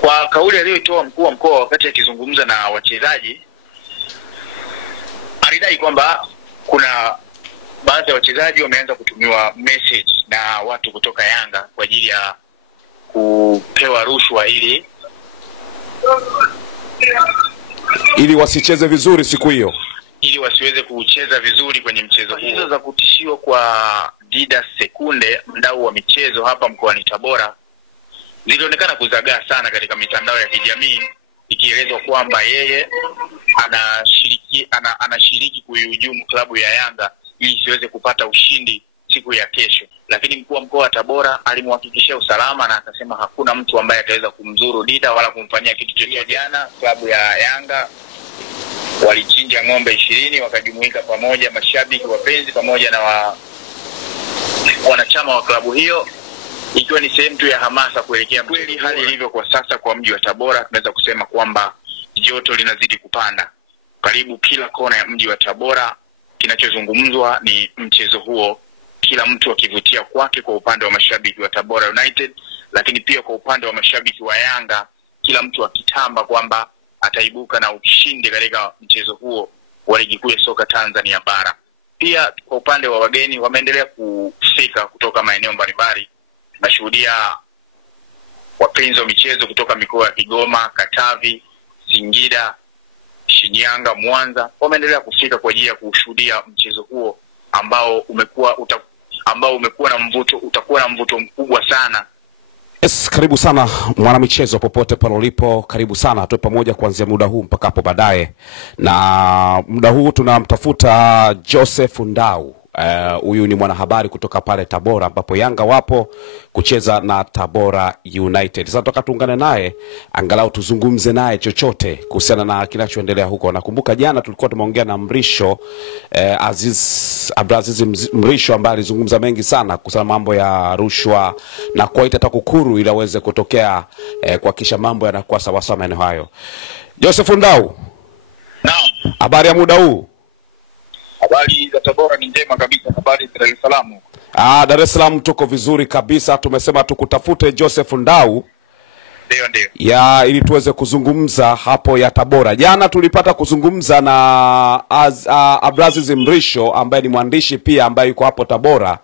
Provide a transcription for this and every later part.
Kwa kauli aliyoitoa mkuu wa mkoa wakati akizungumza na wachezaji, alidai kwamba kuna baadhi ya wachezaji wameanza kutumiwa message na watu kutoka Yanga kwa ajili ya kupewa rushwa ili wasicheze vizuri siku hiyo, ili wasiweze kucheza vizuri kwenye mchezo. Hizo za kutishiwa kwa Didas Sekunde, mdau wa michezo hapa mkoani Tabora, zilionekana kuzagaa sana katika mitandao ya kijamii, ikielezwa kwamba yeye anashiriki kuihujumu klabu ya Yanga ili isiweze kupata ushindi siku ya kesho. Lakini mkuu wa mkoa wa Tabora alimhakikishia usalama na akasema hakuna mtu ambaye ataweza kumzuru Dida wala kumfanyia kitu chochote. Jana klabu ya Yanga walichinja ng'ombe 20, wakajumuika pamoja mashabiki, wapenzi pamoja na wanachama wa klabu hiyo, ikiwa ni sehemu tu ya hamasa kuelekea kweli. Hali ilivyo kwa sasa kwa mji wa Tabora, tunaweza kusema kwamba joto linazidi kupanda. Karibu kila kona ya mji wa Tabora kinachozungumzwa ni mchezo huo, kila mtu akivutia kwake. Kwa upande wa mashabiki wa Tabora United, lakini pia kwa upande wa mashabiki wa Yanga, kila mtu akitamba kwamba ataibuka na ushindi katika mchezo huo wa ligi kuu ya soka Tanzania bara. Pia kwa upande wa wageni, wameendelea kufika kutoka maeneo mbalimbali. Tunashuhudia wapenzi wa michezo kutoka mikoa ya Kigoma, Katavi, Singida, Shinyanga, Mwanza, wameendelea kufika kwa ajili ya kushuhudia mchezo huo ambao umekuwa na mvuto, utakuwa na mvuto mkubwa sana. Yes, karibu sana mwana michezo popote pale ulipo, karibu sana tuwe pamoja kuanzia muda huu mpaka hapo baadaye. Na muda huu tunamtafuta Joseph Ndau. Huyu ni mwanahabari kutoka pale Tabora ambapo Yanga wapo kucheza na Tabora United. Sasa tutaka tuungane naye angalau tuzungumze naye chochote kuhusiana na kinachoendelea huko. Nakumbuka jana tulikuwa tumeongea na Mrisho Abdulaziz Mrisho ambaye alizungumza mengi sana kuhusiana mambo ya rushwa na kuita TAKUKURU ili aweze kutokea kuhakikisha mambo yanakuwa sawa sawa maeneo hayo. Joseph Ndau. Naam. Habari ya muda huu? Habari za Tabora ni njema kabisa. Habari za Dar es Salaam? Dar es Salaam tuko vizuri kabisa. Tumesema tukutafute Joseph Ndau. Ndio. Ili tuweze kuzungumza hapo ya Tabora. Jana tulipata kuzungumza na Abdulaziz Mrisho ambaye ni mwandishi pia ambaye yuko hapo Tabora.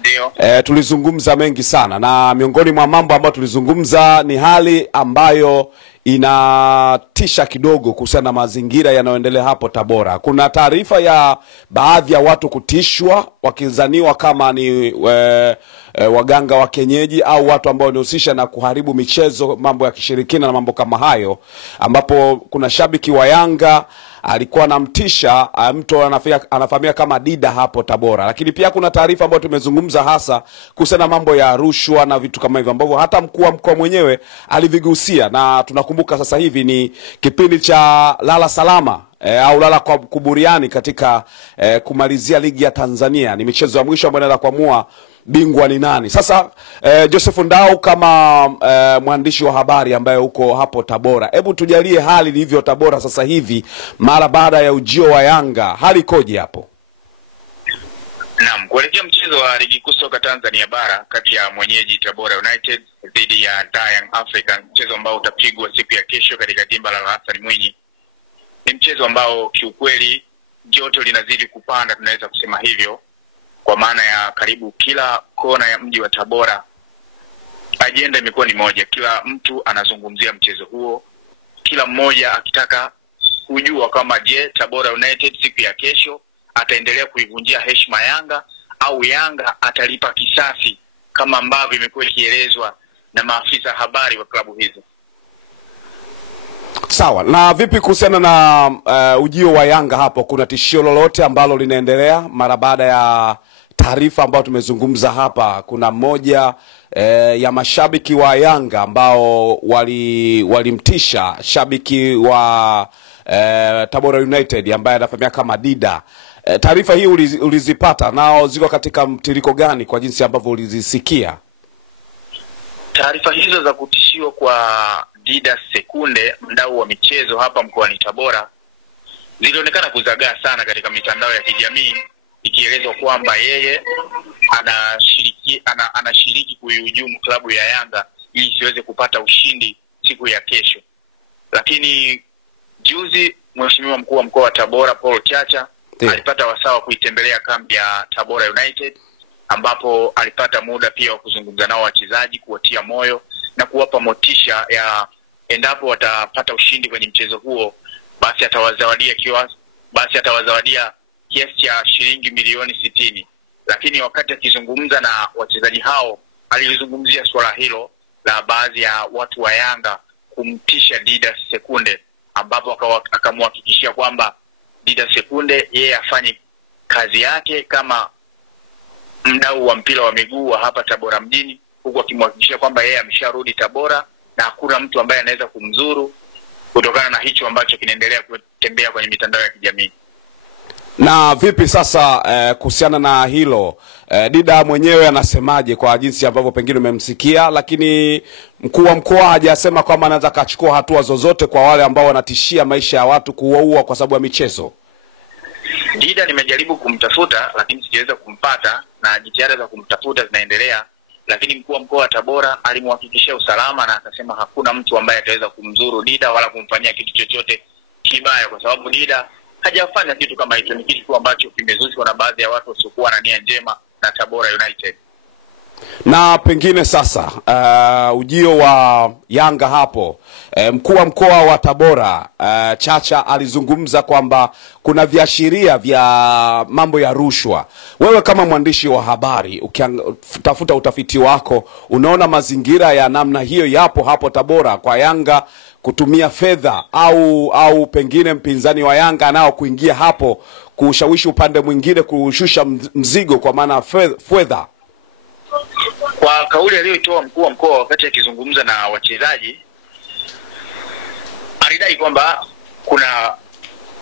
Ndio. Tulizungumza mengi sana na miongoni mwa mambo ambayo tulizungumza ni hali ambayo inatisha kidogo kuhusiana na mazingira yanayoendelea hapo Tabora. Kuna taarifa ya baadhi ya watu kutishwa wakizaniwa kama ni waganga wa kienyeji au watu ambao wanahusisha na kuharibu michezo, mambo ya kishirikina na mambo kama hayo, ambapo kuna shabiki wa Yanga alikuwa anamtisha mtu anafahamia kama Dida hapo Tabora. Lakini pia kuna taarifa ambayo tumezungumza hasa kuhusiana mambo ya rushwa na vitu kama hivyo ambavyo hata mkuu wa mkoa mwenyewe alivigusia. Na tunakumbuka sasa hivi ni kipindi cha lala salama au lala kwa kuburiani katika kumalizia ligi ya Tanzania. Ni michezo ya mwisho ambayo inaenda kuamua bingwa ni nani. Sasa Joseph Ndau, kama mwandishi wa habari ambaye uko hapo Tabora, hebu tujalie hali ilivyo Tabora sasa hivi mara baada ya ujio wa Yanga. Hali ikoje hapo? Naam, kuelekea mchezo wa ligi kuu soka Tanzania bara kati ya mwenyeji Tabora United dhidi ya Young African, mchezo ambao utapigwa siku ya kesho katika dimba la Hassan Mwinyi. Ni mchezo ambao kiukweli joto linazidi kupanda, tunaweza kusema hivyo, kwa maana ya karibu kila kona ya mji wa Tabora ajenda imekuwa ni moja. Kila mtu anazungumzia mchezo huo, kila mmoja akitaka kujua kama je, Tabora United siku ya kesho ataendelea kuivunjia heshima Yanga au Yanga atalipa kisasi kama ambavyo imekuwa ikielezwa na maafisa habari wa klabu hizo. Sawa. Na vipi kuhusiana na ujio wa Yanga hapo? Kuna tishio lolote ambalo linaendelea mara baada ya taarifa ambayo tumezungumza hapa? Kuna mmoja ya mashabiki wa Yanga ambao walimtisha shabiki wa Tabora United ambaye anafahamika kama Dida. Taarifa hii ulizipata nao ziko katika mtiriko gani kwa jinsi ambavyo ulizisikia? Taarifa hizo za kutishiwa kwa Didas Sekunde, mdau wa michezo hapa mkoani Tabora, zilionekana kuzagaa sana katika mitandao ya kijamii, ikielezwa kwamba yeye anashiriki kuihujumu klabu ya Yanga ili siweze kupata ushindi siku ya kesho. Lakini juzi Mheshimiwa mkuu wa mkoa wa Tabora Paul Chacha alipata wasaa wa kuitembelea kambi ya Tabora United, ambapo alipata muda pia wa kuzungumza nao wachezaji, kuwatia moyo na kuwapa motisha ya endapo watapata ushindi kwenye mchezo huo, basi atawazawadia kiasi cha shilingi milioni 60. Lakini wakati akizungumza na wachezaji hao, alilizungumzia swala hilo la baadhi ya watu wa Yanga kumtisha Didas Sekunde, ambapo akamhakikishia kwamba Didas Sekunde yeye afanye kazi yake kama mdau wa mpira wa miguu wa hapa Tabora mjini, huku akimhakikishia kwamba yeye amesharudi Tabora na hakuna mtu ambaye anaweza kumzuru kutokana na hicho ambacho kinaendelea kutembea kwenye mitandao ya kijamii. Na vipi sasa kuhusiana na hilo, Dida mwenyewe anasemaje kwa jinsi ambavyo pengine umemsikia, lakini mkuu wa mkoa hajasema kwamba anaweza kachukua hatua zozote kwa wale ambao wanatishia maisha ya watu kuua kwa sababu ya michezo? Dida nimejaribu kumtafuta lakini sijaweza kumpata, na jitihada za kumtafuta zinaendelea, lakini mkuu wa mkoa wa Tabora alimhakikishia usalama na akasema hakuna mtu ambaye ataweza kumzuru Dida wala kumfanyia kitu chochote kibaya, kwa sababu Dida hajafanya kitu kama hicho. Ni kitu ambacho kimezushwa na baadhi ya watu wasiokuwa na nia njema na Tabora United. Na pengine sasa ujio wa Yanga hapo, mkuu wa mkoa wa Tabora Chacha alizungumza kwamba kuna viashiria vya mambo ya rushwa. Wewe kama mwandishi wa habari ukitafuta utafiti wako, unaona mazingira ya namna hiyo yapo hapo Tabora kwa Yanga kutumia fedha au pengine mpinzani wa Yanga nao kuingia hapo kushawishi upande mwingine kushusha mzigo kwa maana fedha? Kwa kauli aliyoitoa mkuu wa mkoa wakati akizungumza na wachezaji, alidai kwamba kuna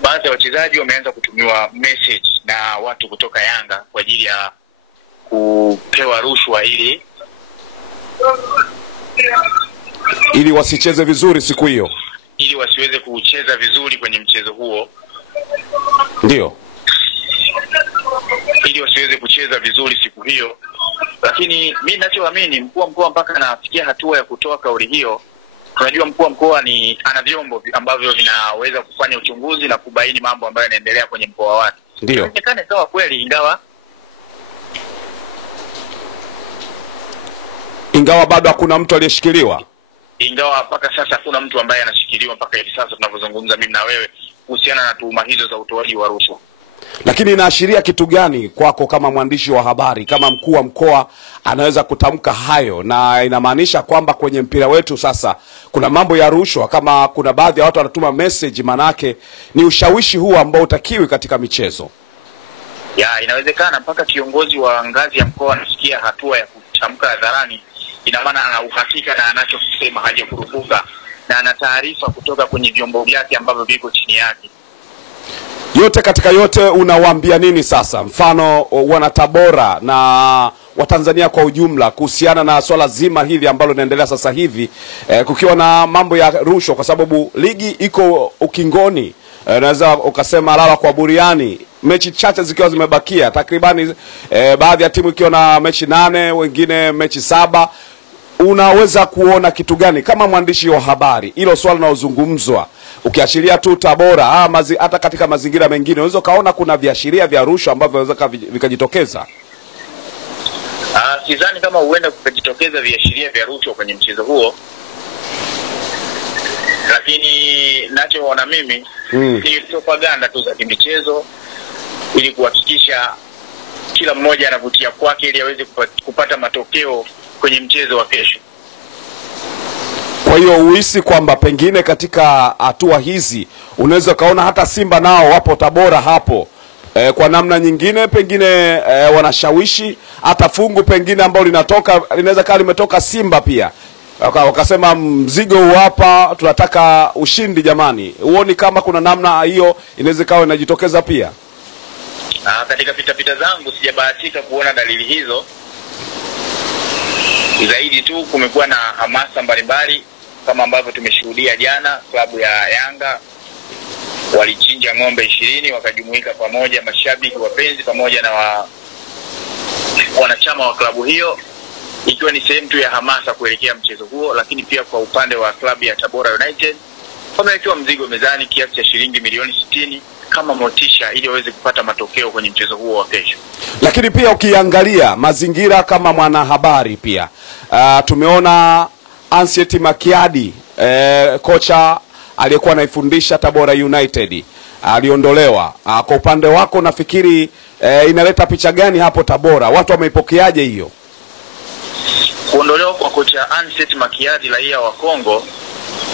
baadhi ya wachezaji wameanza kutumiwa message na watu kutoka Yanga kwa ajili ya kupewa rushwa ili wasicheze vizuri siku hiyo, ili wasiweze kucheza vizuri kwenye mchezo huo. Ndio. Ili wasiweze kucheza vizuri siku hiyo. Lakini mimi ninachoamini, mkuu wa mkoa mpaka anafikia hatua ya kutoa kauli hiyo, tunajua mkuu wa mkoa ana vyombo ambavyo vinaweza kufanya uchunguzi na kubaini mambo ambayo yanaendelea kwenye mkoa wake. Ndio. Inaonekana sawa kweli, ingawa bado hakuna mtu aliyeshikiliwa. Ingawa mpaka sasa hakuna mtu ambaye anashikiliwa mpaka hivi sasa tunavyozungumza mimi na wewe kuhusiana na tuhuma hizo za utoaji wa rushwa. Lakini inaashiria kitu gani kwako kama mwandishi wa habari, kama mkuu wa mkoa anaweza kutamka hayo? Na inamaanisha kwamba kwenye mpira wetu sasa kuna mambo ya rushwa, kama kuna baadhi ya watu wanatuma message, manake ni ushawishi huu ambao utakiwi katika michezo. Ya, inawezekana mpaka kiongozi wa ngazi ya mkoa anafikia hatua ya kutamka hadharani, ina maana ana uhakika na anachosema hajakurupuka na ana taarifa kutoka kwenye vyombo vyake ambavyo viko chini yake. Yote katika yote, unawaambia nini sasa mfano wana Tabora na Watanzania kwa ujumla kuhusiana na swala zima hili ambalo linaendelea sasa hivi, kukiwa na mambo ya rushwa, kwa sababu ligi iko ukingoni, naweza ukasema lala kwa buriani, mechi chache zikiwa zimebakia takribani, baadhi ya timu ikiwa na mechi 8, wengine mechi 7. Unaweza kuona kitu gani kama mwandishi wa habari hilo swala linalozungumzwa, ukiashiria tu Tabora hata katika mazingira mengine unaweza kaona kuna viashiria vya rushwa ambavyo vinaweza vikajitokeza? Sidhani kama huenda kujitokeza viashiria vya rushwa kwenye mchezo huo, lakini nachoona mimi ni propaganda tu za kimichezo ili kuhakikisha kila mmoja anavutia kwake ili aweze kupata matokeo kwenye mchezo wa kesho. Kwa hiyo uhisi kwamba pengine katika hatua hizi unaweza kaona hata Simba nao wapo Tabora hapo, kwa namna nyingine pengine wanashawishi hata fungu pengine ambao linaweza kama limetoka Simba pia, wakasema mzigo hapa, tunataka ushindi jamani. Huoni kama kuna namna hiyo inaweza kawa inajitokeza pia? Katika pitapita zangu sijabahatika kuona dalili hizo. Zaidi tu kumekuwa na hamasa mbalimbali kama ambavyo tumeshuhudia jana, klabu ya Yanga walichinja ng'ombe 20 wakajumuika pamoja, mashabiki wapenzi pamoja na wanachama wa klabu hiyo, ikiwa ni sehemu tu ya hamasa kuelekea mchezo huo. Lakini pia kwa upande wa klabu ya Tabora United wamewekewa mzigo mezani kiasi cha shilingi milioni 60 kama motisha ili waweze kupata matokeo kwenye mchezo huo wa kesho. Lakini pia ukiangalia mazingira kama mwanahabari pia tumeona Ansieti Makiadi kocha aliyekuwa anaifundisha Tabora United aliondolewa. Kwa upande wako nafikiri inaleta picha gani hapo Tabora? Watu wameipokeaje hiyo? Kuondolewa kwa kocha Ansieti Makiadi raia wa Kongo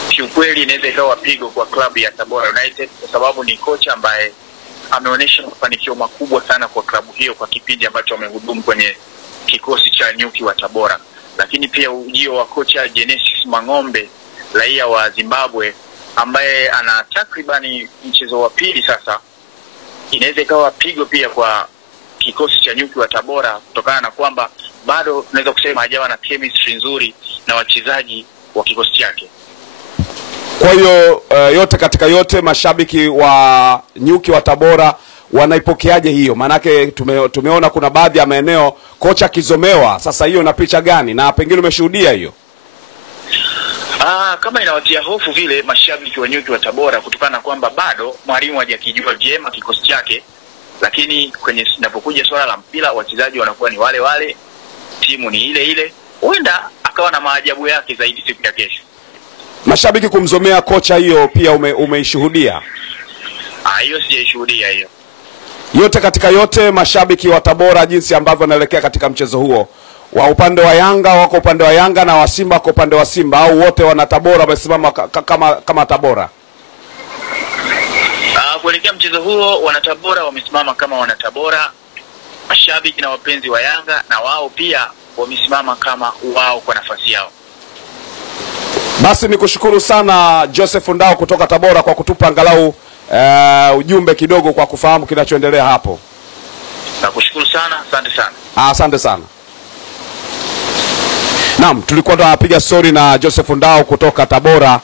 kiukweli inaweza ikawa pigo kwa klabu ya Tabora United, kwa sababu ni kocha ambaye ameonyesha mafanikio makubwa sana kwa klabu hiyo kwa kipindi ambacho amehudumu kwenye kikosi cha nyuki wa Tabora. Lakini pia ujio wa kocha Genesis Mangombe raia wa Zimbabwe ambaye ana takribani mchezo wa pili sasa, inaweza ikawa pigo pia kwa kikosi cha nyuki wa Tabora, kutokana na kwamba bado tunaweza kusema hajawa na chemistry nzuri na wachezaji wa kikosi chake. Kwa hiyo yote katika yote mashabiki wa nyuki wa Tabora wanaipokeaje hiyo? Maanake tumeona kuna baadhi ya maeneo kocha kizomewa. Sasa hiyo na picha gani, na pengine umeshuhudia hiyo? Kama inawatia hofu vile mashabiki wa nyuki wa Tabora, kutokana na kwamba bado mwalimu hajakijua vyema kikosi chake. Lakini kwenye inapokuja swala la mpira, wachezaji wanakuwa ni wale wale, timu ni ile ile, huenda akawa na maajabu yake zaidi siku ya kesho. Mashabiki kumzomea kocha, hiyo pia umeishuhudia? Hiyo sijaishuhudia hiyo. Yote katika yote mashabiki wa Tabora jinsi ambavyo wanaelekea katika mchezo huo, wa upande wa Yanga wako upande wa Yanga na wa Simba wako upande wa Simba, au wote wana Tabora wamesimama kama Tabora? Kuelekea mchezo huo wana Tabora wamesimama kama wana Tabora. Mashabiki na wapenzi wa Yanga na wao pia wamesimama kama wao kwa nafasi yao. Basi nikushukuru sana Joseph Ndao kutoka Tabora kwa kutupa angalau ujumbe kidogo kwa kufahamu kinachoendelea hapo. Nakushukuru sana, asante sana. Asante sana. Naam, tulikuwa tunapiga story na Joseph Ndao kutoka Tabora.